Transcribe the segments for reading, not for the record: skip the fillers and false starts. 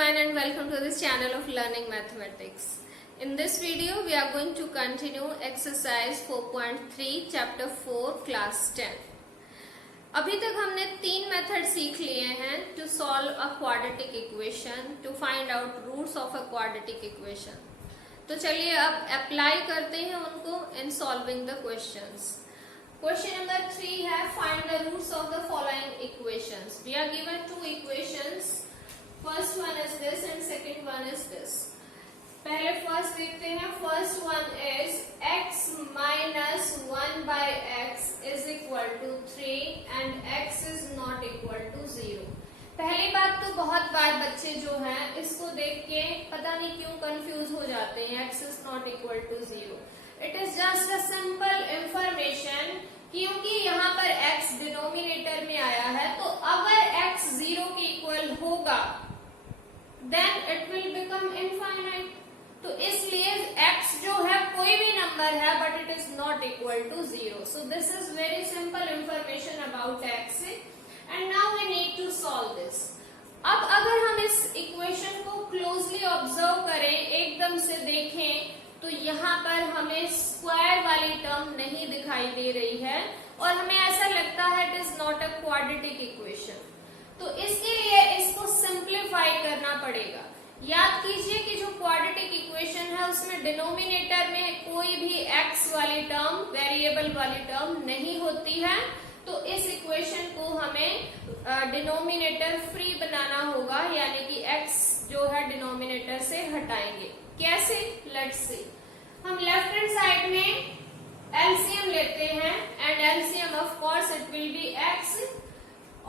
everyone and welcome to this channel of Learning Mathematics. In this video we are going to continue exercise 4.3 chapter 4 class 10. अभी तक हमने तीन method सीख लिए हैं to solve a quadratic equation, to find out roots of a quadratic equation. तो चलिए अब अप्लाई करते हैं उनको in solving the questions. Question number 3 है find the roots of the following equations. We are given two equations. First one is this and second one is this. पहले first देखते हैं. First one is x minus 1 by x is equal to 3 and x is not equal to 0. पहली बात तो बहुत बार बच्चे जो हैं इसको देख के पता नहीं क्यों कंफ्यूज हो जाते हैं. x is not equal to 0. It is just a simple information. क्योंकि यहाँ पर x डिनोमिनेटर में आया है तो अगर x 0 के इक्वल होगा then it will become infinite. तो इसलिए x जो है कोई भी नंबर है but it is not equal to 0. So this is very simple information about x and now we need to solve this. अब अगर हम इस इक्वेशन को क्लोजली ऑब्जर्व करें, एकदम से देखें तो यहाँ पर हमें स्क्वायर वाली टर्म नहीं दिखाई दे रही है और हमें ऐसा लगता है it is not a quadratic equation. तो इसके लिए इसको सिंप्लीफाई करना पड़ेगा. याद कीजिए कि जो क्वाड्रेटिक इक्वेशन है उसमें डिनोमिनेटर में कोई भी x वाली टर्म, वेरिएबल वाली टर्म नहीं होती है. तो इस इक्वेशन को हमें डिनोमिनेटर फ्री बनाना होगा, यानी कि x जो है डिनोमिनेटर से हटाएंगे. कैसे? Let's see. हम लेफ्ट हैंड साइड में एलसीएम लेते हैं and LCM of course it will be x.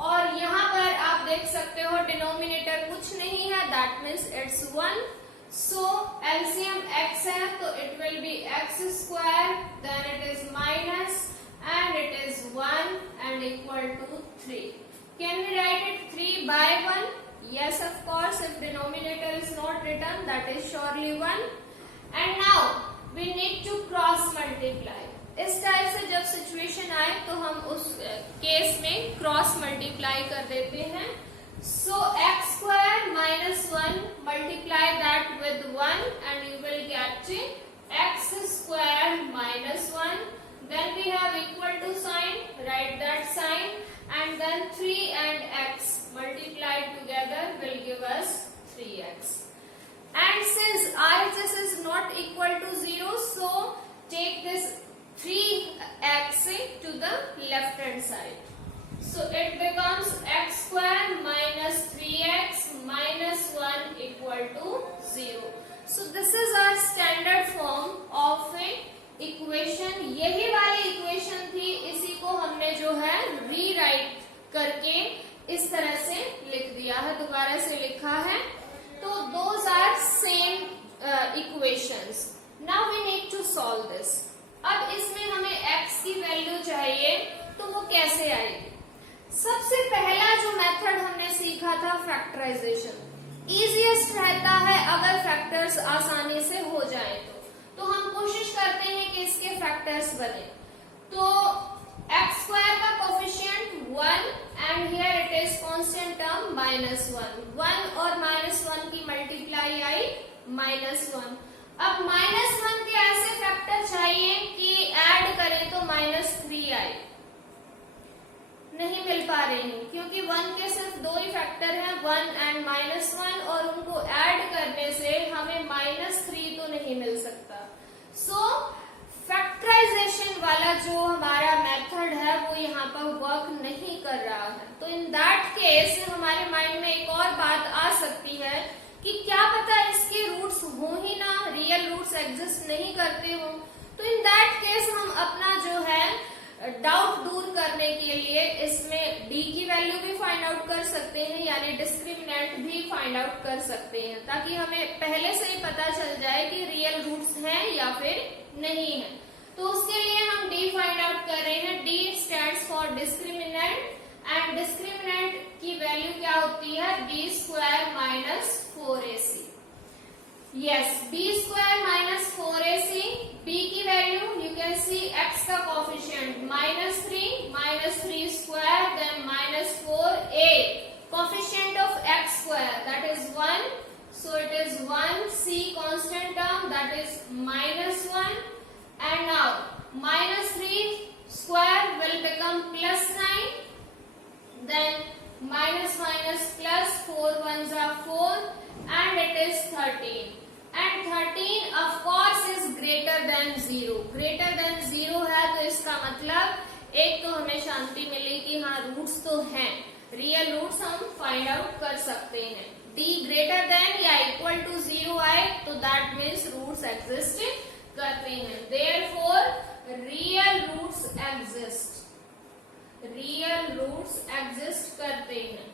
और यहाँ पर आप देख सकते हो डिनोमिनेटर कुछ नहीं है, that means it's 1. So LCM x है तो it will be x square, then it is minus and it is 1 and equal to 3. Can we write it 3 by 1? Yes, of course. If denominator is not written, that is surely 1. And now we need to cross multiply. इस type से जब situation आए तो हम उस case में cross multiply कर देते हैं. So x square minus 1 multiply that with 1 and you will get x square minus 1. Then we have equal to sign, right that sign and then 3 and x multiplied together will give us 3x. And since RHS is not equal to 0, so take this 3x to the left hand side. So it becomes x square minus 3x minus 1 equal to 0. So this is our standard form of a equation. यही वाली equation थी, इसी को हमने जो है rewrite करके इस तरह से लिख दिया है, दोबारा से लिखा है. तो those are same equations. Now we need to solve this. अब इसमें हमें x की वैल्यू चाहिए तो वो कैसे आएगी? सबसे पहला जो मेथड हमने सीखा था फैक्टराइजेशन. इजीएस्ट रहता है अगर फैक्टर्स आसानी से हो जाए तो हम कोशिश करते हैं कि इसके फैक्टर्स बने. तो x स्क्वायर का coefficient 1 and here it is constant term minus 1. 1 और माइनस 1 की मल्टीप्लाई आई माइनस 1. अब माइनस 1 के ऐसे फैक्टर चाहिए कि ऐड करें तो माइनस 3 आए. नहीं मिल पा रहे हैं क्योंकि 1 के सिर्फ दो ही फैक्टर हैं, 1 एंड माइनस 1, और उनको ऐड करने से हमें माइनस 3 तो नहीं मिल सकता. सो फैक्टराइजेशन वाला जो हमारा मेथड है वो यहाँ पर वर्क नहीं कर रहा है. तो इन दैट केस हमारे माइंड में एक और बात आ सकती है कि क्या पता इसके रूट्स हो ही ना, रियल रूट्स एग्जिस्ट नहीं करते हो. तो इन दैट केस हम अपना जो है डाउट दूर करने के लिए इसमें d की वैल्यू भी फाइंड आउट कर सकते हैं, यानी डिस्क्रिमिनेंट भी फाइंड आउट कर सकते हैं, ताकि हमें पहले से ही पता चल जाए कि रियल रूट्स हैं या फिर नहीं है. तो उसके लिए हम d फाइंड आउट कर रहे हैं. d stands for discriminant and discriminant की वैल्यू क्या होती है? b square minus 4ac. Yes, b square minus 4ac. b की value you can see x का coefficient minus 3 square then minus 4a. Coefficient of x square that is 1 -1, and now -3 square will become +9, then minus plus 4 ones are 4, and it is 13, and 13 of course is greater than 0. Greater than 0 है तो इसका मतलब एक तो हमें शांति मिली कि हाँ roots तो हैं, रियल रूट्स हम फाइंड आउट कर सकते हैं. d ग्रेटर देन या इक्वल टू 0 आए तो दैट मीन्स रूट्स एग्जिस्ट करते हैं. देयरफॉर रियल रूट्स एग्जिस्ट करते हैं.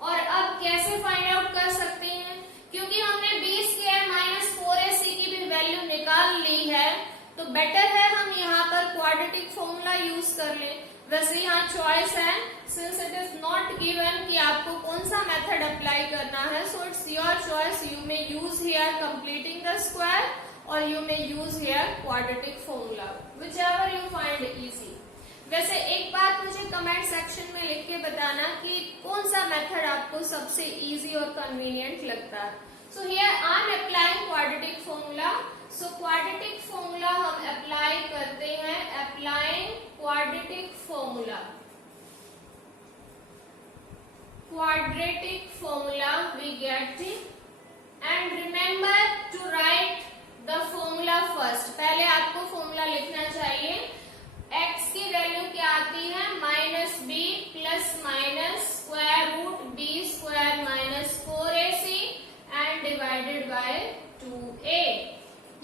और अब कैसे फाइंड आउट कर सकते हैं? क्योंकि हमने b स्क्वायर माइनस 4ac की भी वैल्यू निकाल ली है तो बेटर है हम यहाँ पर क्वाड्रेटिक फॉर्मूला यूज कर लें. वैसे यहाँ चॉइस है, since it is not given कि आपको कौन सा मेथड अप्लाई करना है, so it's your choice. You may use here completing the square और you may use here quadratic formula, whichever you find easy. वैसे एक बात मुझे कमेंट सेक्शन में लिख के बताना कि कौन सा मेथड आपको सबसे इजी और कन्वीनियंट लगता है. So here I am applying quadratic formula. So quadratic formula हम अप्लाई करते हैं. Applying quadratic formula we get and remember to write the formula first. पहले आपको फॉर्मूला लिखना चाहिए. x की वैल्यू क्या आती है? -b plus minus square root b square minus 4ac and divided by 2a.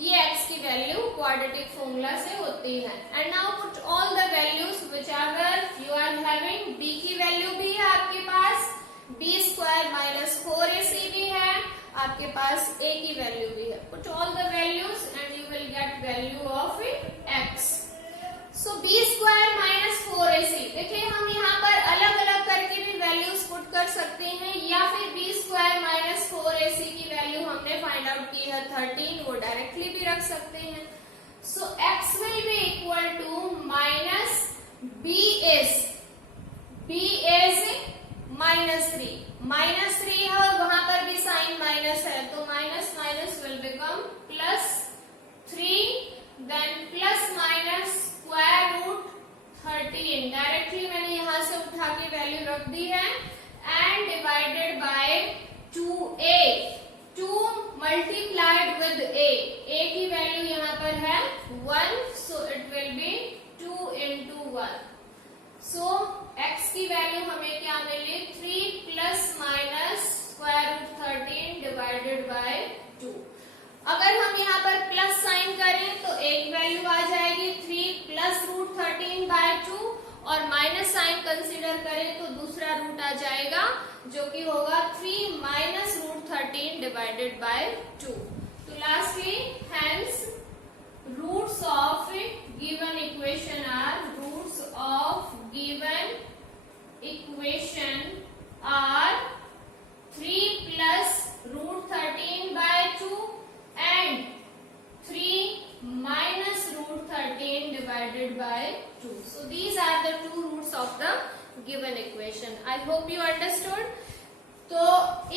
ये x की वैल्यू क्वाड्रेटिक फॉर्मूला से होती है. And now put all the values whichever you are having. b की वैल्यू भी है आपके पास, b स्क्वायर माइनस 4ac भी है आपके पास, a की वैल्यू भी है. Put all the values and you will get value of x. So b square minus 4ac, देखिए हम यहाँ पर अलग अलग करके भी वैल्यूज पुट कर सकते हैं या फिर b स्क्वायर माइनस 4ac की वैल्यू हमने फाइंड आउट की है 13, वो डायरेक्टली भी रख सकते हैं. So x will be equal to minus b is -3 है और वहां पर भी साइन माइनस है तो minus minus will become +3, then plus minus square root 13, directly मैंने यहां से उठा के वैल्यू रख दी है, and divided by 2a. 2 multiplied with a की वैल्यू यहाँ पर है 1, so it will be 2 into 1. So x की वैल्यू हमें क्या मिली? 3 plus minus square root 13 divided by 2. अगर हम यहाँ पर प्लस साइन करें तो एक वैल्यू आ जाएगी 3 प्लस रूट 13 बाय 2, और माइनस साइन कंसीडर करें तो दूसरा रूट आ जाएगा जो कि होगा 3 माइनस रूट 13 डिवाइडेड बाय 2. तो lastly hence roots of given equation are 3 plus root 13 by 2 and 3 minus root 13 divided by 2. So these are the two roots of the given equation. I hope you understood. तो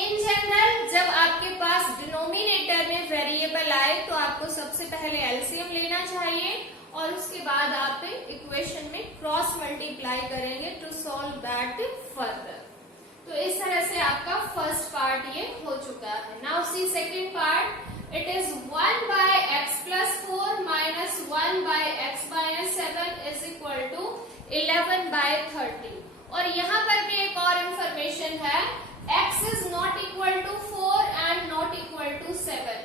in general जब आपके पास denominator में variable आए तो आपको सबसे पहले LCM लेना चाहिए और उसके बाद आप इक्वेशन में क्रॉस मल्टीप्लाई करेंगे टू सॉल्व दैट फर्दर. तो इस तरह से आपका फर्स्ट पार्ट ये हो चुका है. Now see second part. It is 1 by x plus 4 minus 1 by x minus 7 is equal to 11 by 30. और यहाँ पर भी एक और इंफॉर्मेशन है. x is not equal to 4 and not equal to 7.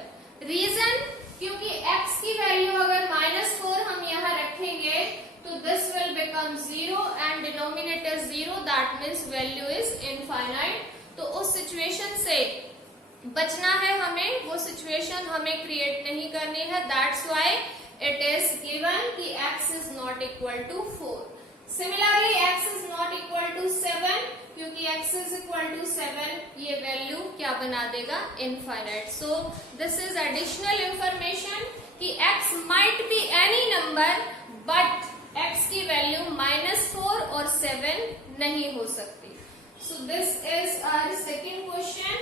Reason क्योंकि x की वैल्यू अगर -4 हम यहाँ रखेंगे तो this will become 0 and denominator 0, that means value is infinite. तो उस सिचुएशन से बचना है हमें, वो सिचुएशन हमें क्रिएट नहीं करनी है. That's why it is given कि x is not equal to 4. Similarly x is not equal to 7 क्योंकि x is equal to 7 ये वैल्यू क्या बना देगा? Infinite. So this is additional information कि x might be any number but x की value -4 और 7 नहीं हो सकती. So this is our second question.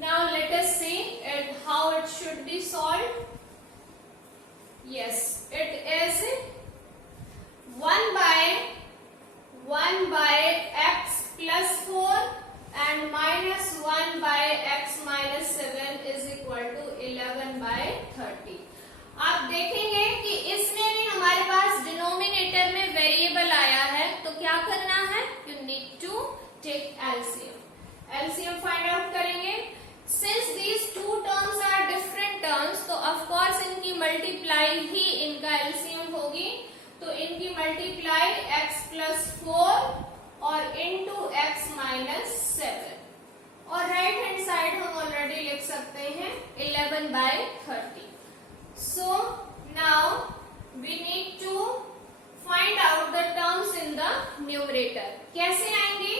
Now let us see how it should be solved. Yes, it is 1 by x plus 4 and minus 1 by x minus 7 is equal to 11 by 30. आप देखेंगे कि इसमें भी हमारे पास डिनोमिनेटर में variable आया है, तो क्या करना है? You need to take LCM. LCM find out करेंगे। Since these two terms are different terms, तो ऑफ कोर्स इनकी मल्टीप्लाई ही इनका एलसीएम होगी। तो इनकी मल्टीप्लाई x प्लस 4 और इंटू एक्स माइनस 7, और राइट हैंड साइड हम ऑलरेडी लिख सकते हैं 11 by 30. So now we need to find out the terms in the numerator. कैसे आएंगे?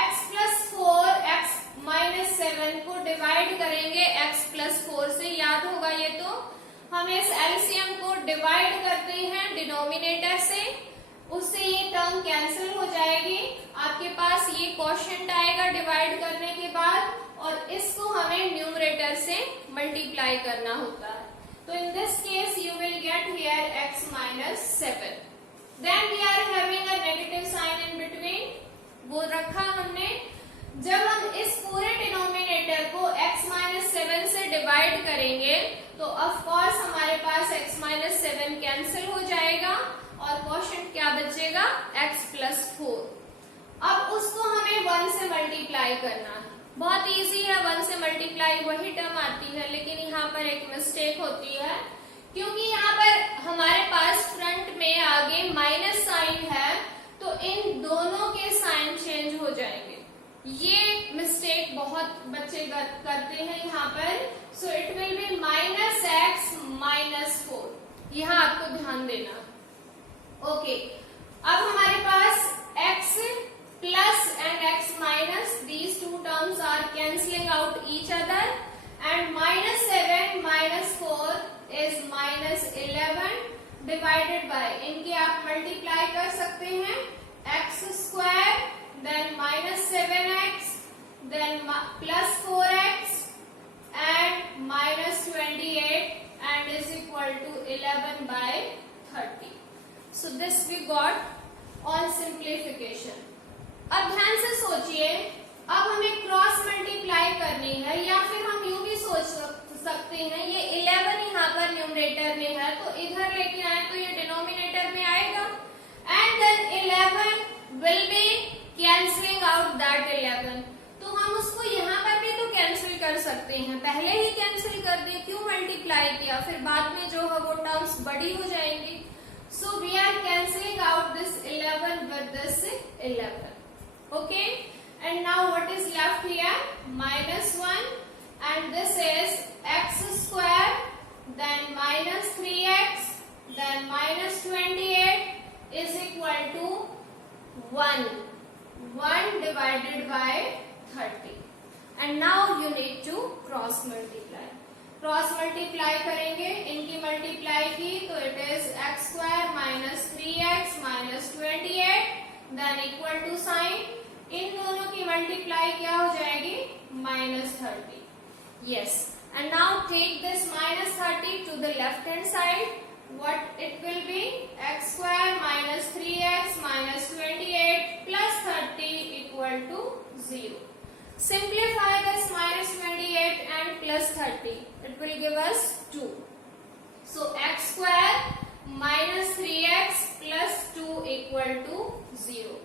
x प्लस 4 x माइनस 7 को डिवाइड करेंगे x प्लस 4 से, याद होगा ये तो। हम इस एलसीएम को डिवाइड करते हैं डिनोमिनेटर से, उससे ये टर्म कैंसिल हो जाएगी। आपके पास ये क्वोशिएंट आएगा डिवाइड करने के बाद, और इसको हमें न्यूमरेटर से मल्टीप्लाई करना होता है। तो in this case you will get here x minus 7. Then we are having a negative sign in between, वो रखा हमने। जब हम इस पूरे डिनोमिनेटर को x माइनस 7 से डिवाइड करेंगे, तो ऑफ कोर्स हमारे पास x माइनस 7 कैंसिल हो जाएगा, और क्वोशिएंट क्या बचेगा? x plus 4. अब उसको हमें 1 से मल्टीप्लाई करना है। बहुत इजी है, 1 से मल्टीप्लाई वही टर्म आती है, लेकिन यहाँ पर एक मिस्टेक होती है, क्योंकि यहाँ पर हमारे पास फ्रंट में आगे माइनस साइन है, तो इन दोनों के साइन चेंज हो जाएंगे। ये मिस्टेक बहुत बच्चे करते हैं यहाँ पर। So it will be minus x minus 4, यहाँ आपको ध्यान देना। ओके, अब हमारे पास x plus and x minus, these two terms are cancelling out each other, and minus 7 minus 4 is minus 11 divided by, इनके आप मल्टीप्लाई कर सकते हैं, x square then minus 7x then plus 4x and minus 28 and is equal to 11 by 30. So this we got on simplification. अब ध्यान से सोचिए, अब हमें क्रॉस मल्टीप्लाई करनी है, या फिर हम यूं भी सोच सकते हैं ये 11 यहाँ पर न्यूमरेटर में है, तो इधर लेके आए तो ये डिनोमिनेटर में आएगा, and then 11 will be cancelling out that 11, तो हम उसको यहाँ पर भी तो कैंसिल कर सकते हैं। पहले ही कैंसिल कर दिए, क्यों मल्टीप्लाई किया? फिर बाद में जो है वो टर्म्स बड़ी हो जाएंगी। So we are cancelling out this 11 with this 11. Okay, and now what is left here? Minus 1, and this is x square, then minus 3x, then minus 28 is equal to 1 divided by 30. And now you need to cross multiply. Cross multiply करेंगे, इनकी multiply की तो it is x square minus 3x minus 28 then equal to sign, इन दोनों की multiply क्या हो जाएगी? minus 30. Yes. And now take this minus 30 to the left hand side. What it will be? X square minus 3x minus 28 plus 30 equal to 0. Simplify this minus 28 and plus 30. It will give us 2. So x square minus 3x plus 2 equal to 0.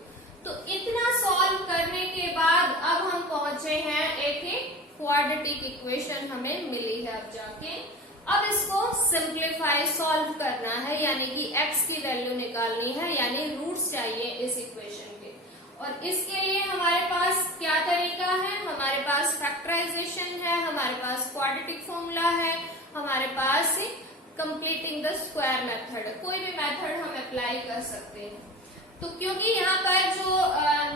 तो इतना solve करने के बाद अब हम पहुंचे हैं एक क्वाड्रेटिक इक्वेशन हमें मिली है। अब जाके अब इसको सिंप्लीफाई सॉल्व करना है, यानी कि x की वैल्यू निकालनी है, यानी रूट्स चाहिए इस इक्वेशन के। और इसके लिए हमारे पास क्या तरीका है? हमारे पास फैक्टराइजेशन है, हमारे पास क्वाड्रेटिक फॉर्मूला है, हमारे पास कंप्लीटिंग द स्क्वायर मेथड है। कोई भी मेथड हम अप्लाई कर सकते हैं। तो क्योंकि यहाँ पर जो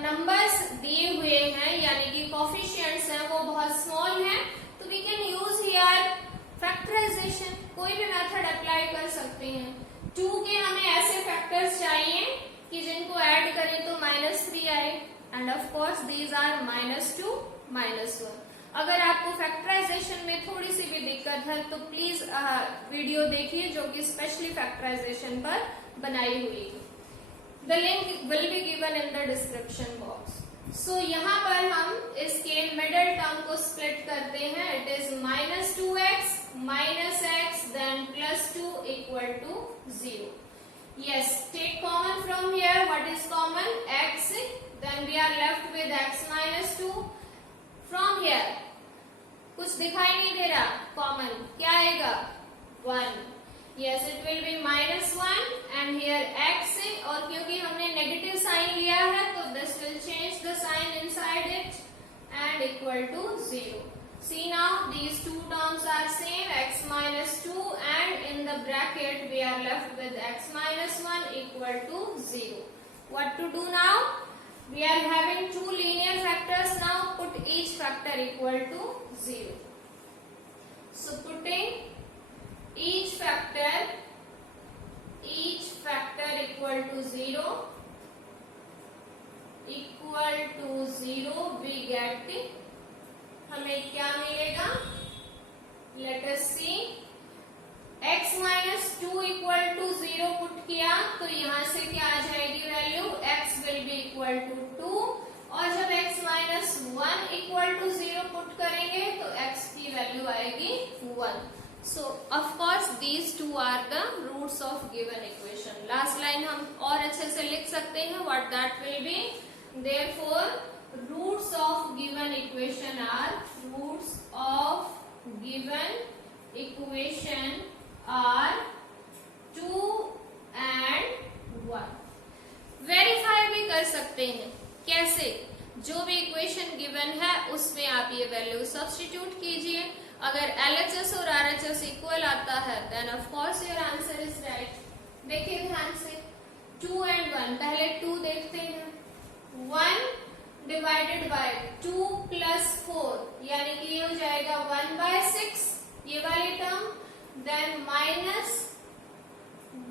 नंबर्स दिए हुए हैं यानी कि कोफिशिएंट्स हैं वो बहुत स्मॉल हैं, तो we can use here factorisation. कोई भी मेथड अप्लाई कर सकते हैं। 2 के हमें ऐसे फैक्टर्स चाहिए कि जिनको ऐड करें तो -3 आए, and of course these are -2 -1। अगर आपको फैक्टराइजेशन में थोड़ी सी भी दिक्कत दिक्कत है तो प्लीज वीडियो देखिए जो कि स्पेशली फैक्टराइजेशन पर बनाई हुई है। The link will be given in the description box. So यहाँ पर हम इसके मिडल टर्म को स्प्लिट करते हैं। It is -2x minus x then plus 2 equal to 0. Yes, take common from here. What is common? X. Then we are left with x minus 2. From here कुछ दिखाई नहीं दे रहा, कॉमन क्या आएगा? 1. Yes, it will be -1 and here x, और क्योंकि हमने negative sign लिया है तो this will change the sign inside it and equal to 0. See now these two terms are same, x minus 2 and in the bracket we are left with x minus 1 equal to 0. What to do now? We are having two linear factors now. Put each factor equal to 0. So putting each factor equal to 0 we get हमें क्या मिलेगा? Let us see. x minus 2 equal to 0 put किया तो यहाँ से क्या आ जाएगी value? x will be equal to 2 और जब x minus 1 equal to 0 put करेंगे तो x की वैल्यू आएगी 1. So of course these two are the roots of given equation. Last line हम और अच्छे से लिख सकते हैं. What that will be? Therefore roots of given equation are are 2 and 1. Verify भी कर सकते हैं. कैसे? जो भी इक्वेशन गिवन है उसमें आप ये वैल्यू सब्स्टिट्यूट कीजिए. अगर LHS और RHS इक्वल आता है then of course your answer is right. देखिए ध्यान से 2 and 1. पहले 2 देखते हैं. 1 डिवाइडेड बाय 2 प्लस 4 यानी कि ये हो जाएगा 1/6 ये वाली टर्म. देन माइनस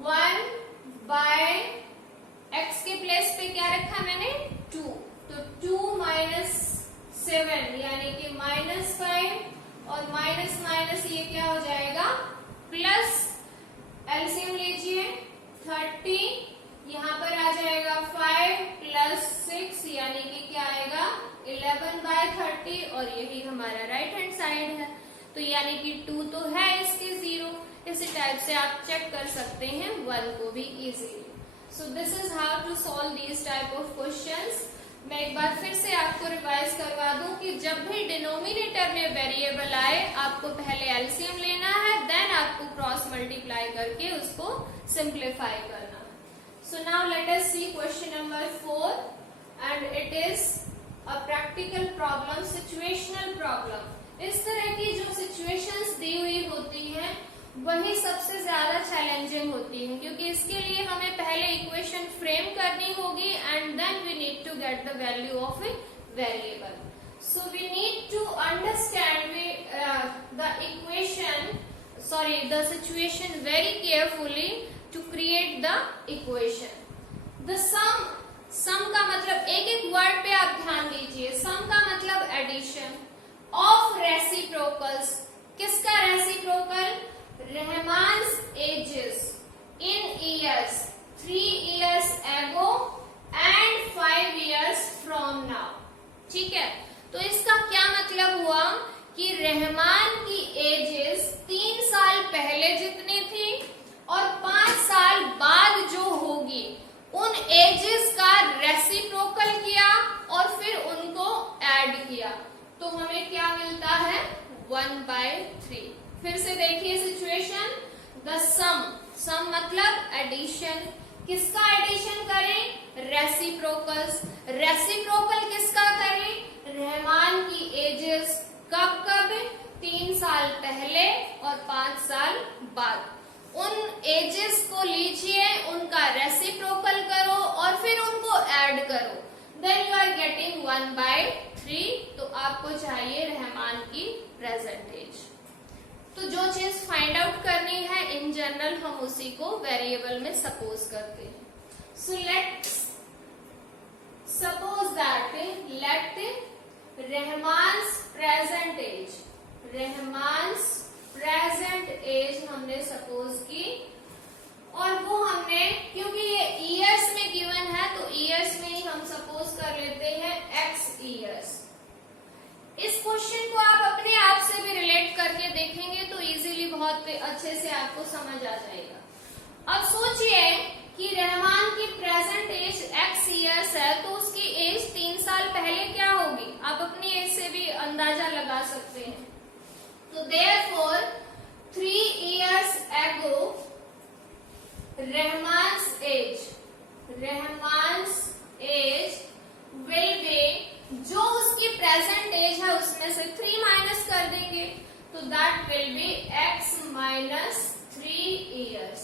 1/x के प्लेस पे क्या रखा मैंने? 2. तो 2 minus 7 यानी कि -5 और माइनस माइनस ये क्या हो जाएगा? प्लस. एलसीएम लीजिए 30 यहाँ पर आ जाएगा 5 प्लस 6 यानी कि क्या आएगा? 11/30 और यही हमारा राइट हैंड साइड है. तो यानी कि 2 तो है इसके 0. इसी टाइप से आप चेक कर सकते हैं 1 को भी easily. So this is how to solve these type of questions. मैं एक बार फिर से आपको रिवाइज करवा दूं कि जब भी डिनोमिनेटर में वेरिएबल आए आपको पहले एलसीएम लेना है, देन आपको क्रॉस मल्टीप्लाई करके उसको सिंप्लीफाई करना. So now let us see question number 4 and it is a practical problem, situational problem. इस तरह की जो situations दी हुई होती हैं वही सबसे ज्यादा चैलेंजिंग होती है क्योंकि इसके लिए हमें पहले इक्वेशन फ्रेम करनी होगी and then we need to get the value of a variable. So we need to understand the situation very carefully to create the equation. The sum का मतलब एक एक वर्ड पे आप ध्यान दीजिए. sum का मतलब एडिशन of reciprocals. किसका reciprocal? Rahman's ages in years 3 years ago and 5 years from now. ठीक है, तो इसका क्या मतलब हुआ कि रहमान की एजेस 3 साल पहले जितनी थी और 5 साल बाद जो होगी उन एजेस का रेसिप्रोकल किया और फिर उनको ऐड किया तो हमें क्या मिलता है? 1/3. फिर से देखिए सिचुएशन. द सम मतलब एडिशन. किसका एडिशन करें? रेसिप्रोकल्स. रेसिप्रोकल किसका करें? रहमान की एजेस. कब कब? 3 साल पहले और 5 साल बाद. उन एजेस को लीजिए, उनका रेसिप्रोकल करो और फिर उनको ऐड करो. Then you are getting 1/3. तो आपको चाहिए रहमान की प्रेजेंट एज. तो जो चीज फाइंड आउट करनी है इन जनरल हम उसी को वेरिएबल में सपोज करते हैं. So let's suppose that let Rahman's present age present age हमने सपोज की, और वो हमने, क्योंकि ये ईयर्स में गिवन है तो ईयर्स में ही हम सपोज कर लेते हैं x ईयर्स। इस क्वेश्चन को आप अपने आप से भी रिलेट करके देखेंगे तो इजीली बहुत अच्छे से आपको समझ आ जाएगा। अब सोचिए कि रहमान की प्रेजेंट एज x ईयर्स है तो उसकी एज 3 साल पहले क्या होगी, आप अपनी एज से भी अंदाजा लगा सकते हैं। तो therefore 3 years ago Rahman's age will be, जो उसकी प्रेजेंट एज है उसमें से 3 माइनस कर देंगे तो that will be x minus 3 years।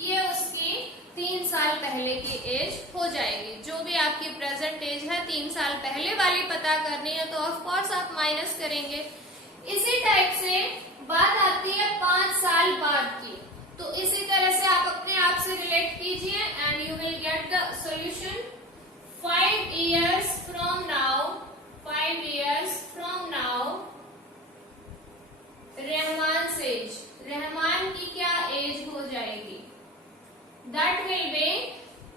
ये उसकी 3 साल पहले की एज हो जाएगी। जो भी आपकी प्रेजेंट एज है 3 साल पहले वाली पता करनी है तो ऑफ कोर्स आप माइनस करेंगे। इसी टाइप से बात आती है 5 साल बाद की, तो इसी तरह से आप अपने आप से रिलेट कीजिए and you will get the solution. 5 years from now Rahman की क्या एज हो जाएगी, दैट विल बी,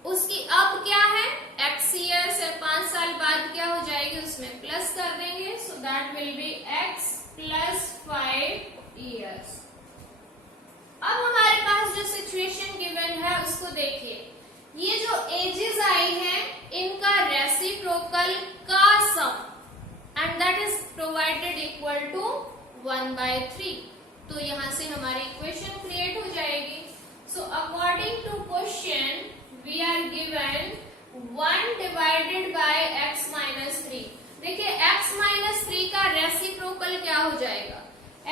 उसकी अब क्या है x years है, 5 साल बाद क्या हो जाएगी उसमें प्लस कर देंगे, so that will be x plus 5 years। अब हमारे पास जो सिचुएशन गिवन है उसको देखिए, ये जो एजेस आई हैं इनका रेसिप्रोकल का sum and that is provided equal to 1/3। तो यहां से हमारी इक्वेशन क्रिएट हो जाएगी। So according to question we are given 1 divided by x minus 3। देखिए x माइनस 3 का रेसिप्रोकल क्या हो जाएगा,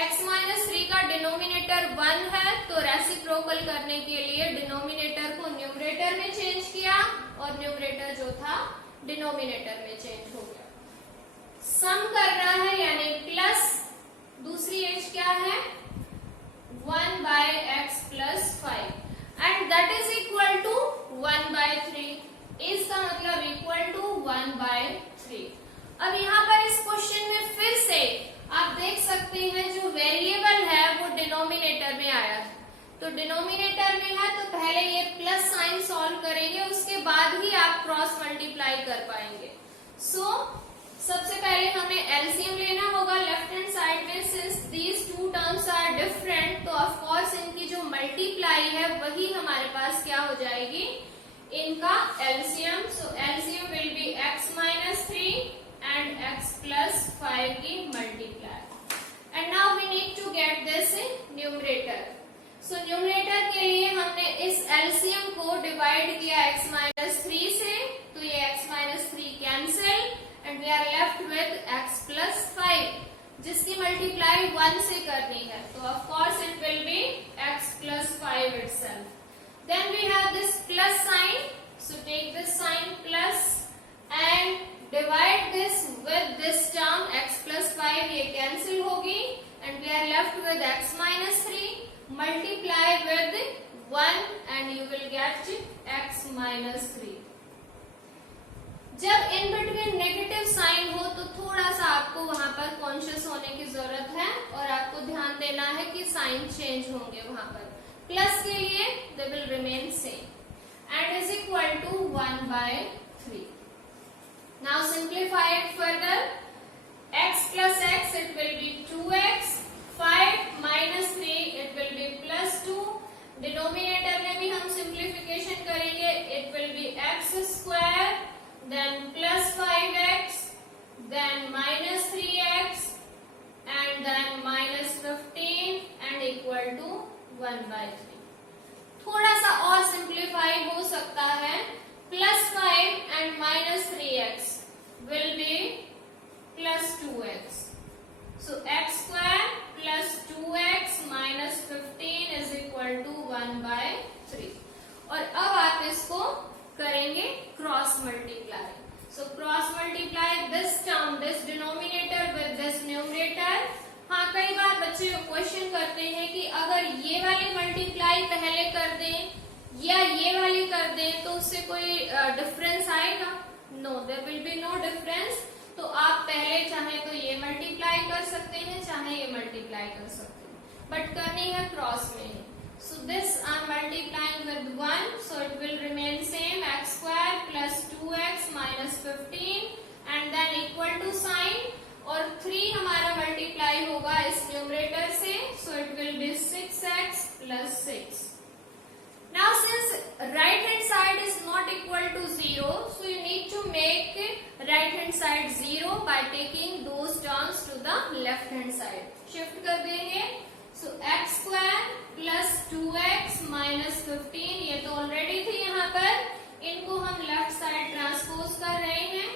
x माइनस 3 का डिनोमिनेटर 1 है तो रेसिप्रोकल करने के लिए डिनोमिनेटर को न्यूमरेटर में चेंज किया और न्यूमरेटर जो था डिनोमिनेटर में चेंज हो गया। सम करना है यानी प्लस, दूसरी एज क्या है 1/x plus 5 and that is equal to 1/3। Is का मतलब इक्वल टू 1/3। अब यहाँ पर इस क्वेश्चन में फिर से आप देख सकते हैं जो वेरिएबल है वो डिनोमिनेटर में आया है, तो डिनोमिनेटर में है तो पहले ये प्लस साइन सॉल्व करेंगे, उसके बाद ही आप क्रॉस मल्टीप्लाई कर पाएंगे। सो सबसे पहले हमें एलसीएम लेना होगा लेफ्ट हैंड साइड में। Since these two terms are different तो ऑफ कोर्स इनकी जो मल्टीप्लाई है वही हमारे पास क्या हो जाएगी, इनका LCM. So LCM will be x minus 3 and x plus 5 की multiply, and now we need to get this in numerator। So numerator के लिए हमने इस LCM को डिवाइड किया x minus 3 से, तो ये x minus 3 cancel and we are left with x plus 5 जिसकी multiply 1 से करनी है, तो of course it will be x plus 5 itself। Then we have this plus sign, so take this sign plus and divide this with this term x plus 5, ये cancel होगी and we are left with x minus 3 multiply with 1 and you will get x minus 3। जब in between negative sign हो तो थोड़ा सा आपको वहां पर कॉन्शियस होने की जरूरत है और आपको ध्यान देना है कि साइन चेंज होंगे वहां पर। प्लस के लिए they will remain same and is equal to 1/3। Now simplify it further, x plus x it will be 2x, 5 minus 3 it will be plus 2, denominator में भी हम simplification करेंगे, it will be x square, then plus 5x, then minus 3x and then minus 15 and equal to 1/3। थोड़ा सा और simplify हो सकता है, plus 5 and minus 3x will be plus 2x। So x square plus 2x minus 15 is equal to 1/3। और अब आप इसको करेंगे cross multiply. So cross multiply this term, this denominator with this numerator। हाँ, कई बार बच्चे क्वेश्चन करते हैं कि अगर ये वाली मल्टीप्लाई पहले कर दें या ये वाली कर दें तो उससे कोई डिफरेंस आएगा? No, there will be no difference. तो आप पहले चाहे तो ये मल्टीप्लाई कर सकते हैं, चाहे ये मल्टीप्लाई कर सकते हैं। बट करनी है क्रॉस में ही। So this I'm multiplying with 1, so it will remain same, x square plus 2x minus 15 and then equal to sign, और 3 हमारा मल्टीप्लाई होगा इस न्यूमरेटर से, so it will be 6x plus 6. Now since right hand side is not equal to 0, so you need to make right hand side 0 by taking those terms to the left hand side. Shift कर देंगे, so x square plus 2x minus 15, ये तो already थी यहाँ पर, इनको हम left side transpose कर रहे हैं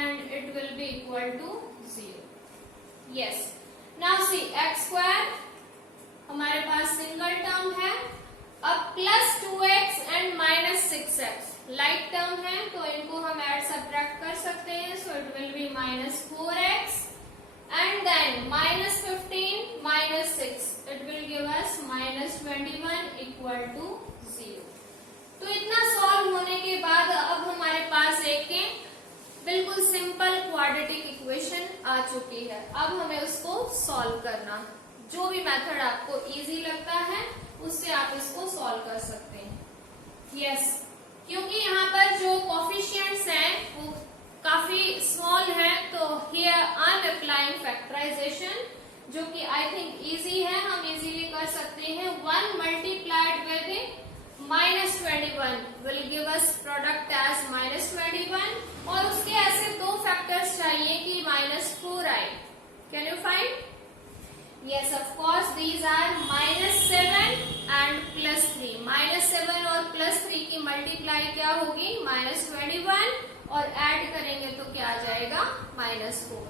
and it will be equal to 0. Yes. Now see x square हमारे पास सिंगल टर्म है, अब plus 2x and minus 6x like term है, तो इनको हम ऐड सब्ट्रैक्ट कर सकते हैं, सो it will be minus 4x and then minus 15 minus 6, it will give us minus 21 equal to 0. तो इतना सॉल्व होने के बाद अब हमारे पास एक बिल्कुल सिंपल क्वाड्रेटिक इक्वेशन आ चुकी है। अब हमें उसको सॉल्व करना, जो भी मेथड आपको इजी लगता है उससे आप इसको सॉल्व कर सकते हैं। यस, क्योंकि यहाँ पर जो कोफिशिएंट्स हैं वो काफी स्मॉल है, तो here I am applying factorisation, जो कि आई थिंक इजी है, हम इजीली कर सकते हैं। 1 multiplied with minus 21 will give us product as minus 21, और उसके ऐसे 2 फैक्टर्स चाहिए कि माइनस 4 आए। Can you find? Yes, of course, these are minus 7 and plus 3. Minus 7 और plus 3 की मल्टीप्लाई क्या होगी? minus 21, और ऐड करेंगे तो क्या आ जाएगा? minus 4.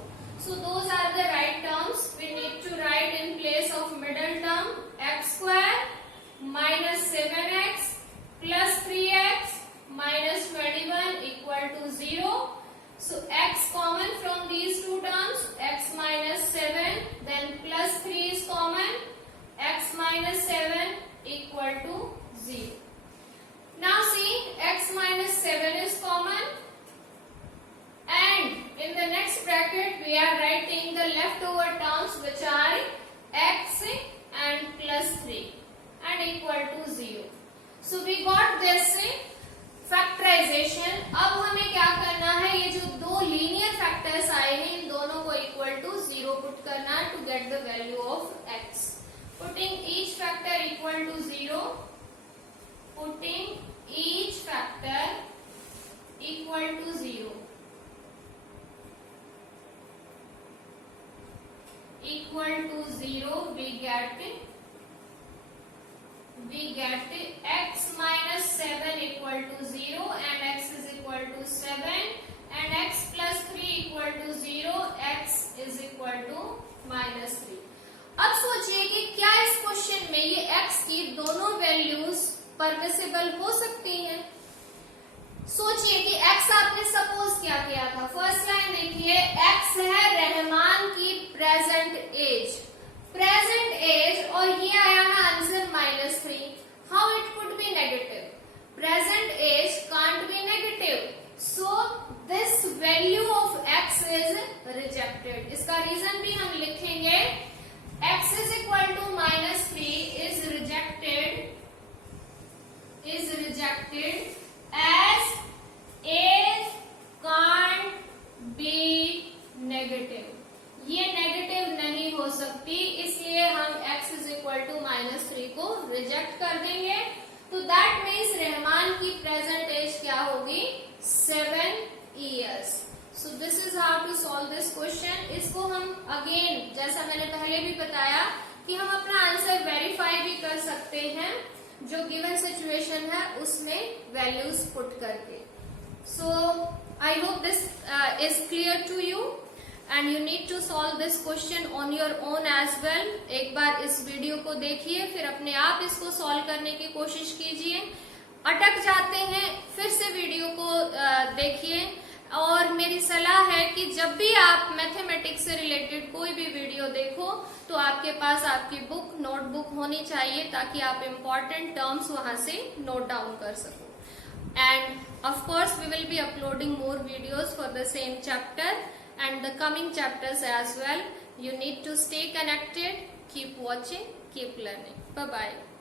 So those are the right terms. We need to write in place of middle term x square minus 7x plus 3x minus 21 equal to 0. So x common from these two terms, x minus 7, then plus 3 is common, x minus 7 equal to 0. Now see, x minus 7 is common, and in the next bracket we are writing the leftover terms which are x and plus 3 and equal to 0. So we got this factorisation. अब हमें क्या करना है, ये जो 2 linear factors आए हैं इन दोनों को इक्वल टू 0 पुट करना है to get the value of x। Putting each factor equal to 0, putting each factor equal to 0, equal to 0 we get x minus 7 equal to 0 and x is equal to 7 and x plus 3 equal to 0, x is equal to minus 3. अब सोचिए कि क्या इस question में ये x की दोनों values permissible हो सकती हैं? सोचिए कि x आपने सपोज क्या किया था, फर्स्ट लाइन देखिए, x है रहमान की प्रेजेंट एज, और ये आया ना answer -3. How it could be negative? Present age can't be negative, so this value of x is rejected. इसका रीजन भी हम लिखेंगे, x is equal to -3 is rejected as age can't be negative. ये negative नहीं हो सकती, इसलिए हम x इज इक्वल टू -3 को रिजेक्ट कर देंगे. तो दैट मीन्स रहमान की प्रेजेंट एज क्या होगी? 7 years. So this is how to solve this question. इसको हम अगेन, जैसा मैंने पहले भी बताया, कि हम अपना आंसर वेरीफाई भी कर सकते हैं जो गिवन सिचुएशन है उसमें वैल्यूज पुट करके. So I hope this is clear to you and you need to solve this question on your own as well. एक बार इस वीडियो को देखिए, फिर अपने आप इसको सॉल्व करने की कोशिश कीजिए. अटक जाते हैं, फिर से वीडियो को देखिए. और मेरी सलाह है कि जब भी आप मैथमेटिक्स से रिलेटेड कोई भी वीडियो देखो तो आपके पास आपकी बुक, नोटबुक होनी चाहिए ताकि आप इम्पोर्टेंट टर्म्स वहां से नोट डाउन कर सको. And of course we will be uploading more videos for the same chapter and the coming chapters as well. You need to stay connected, keep watching, keep learning. Bye bye.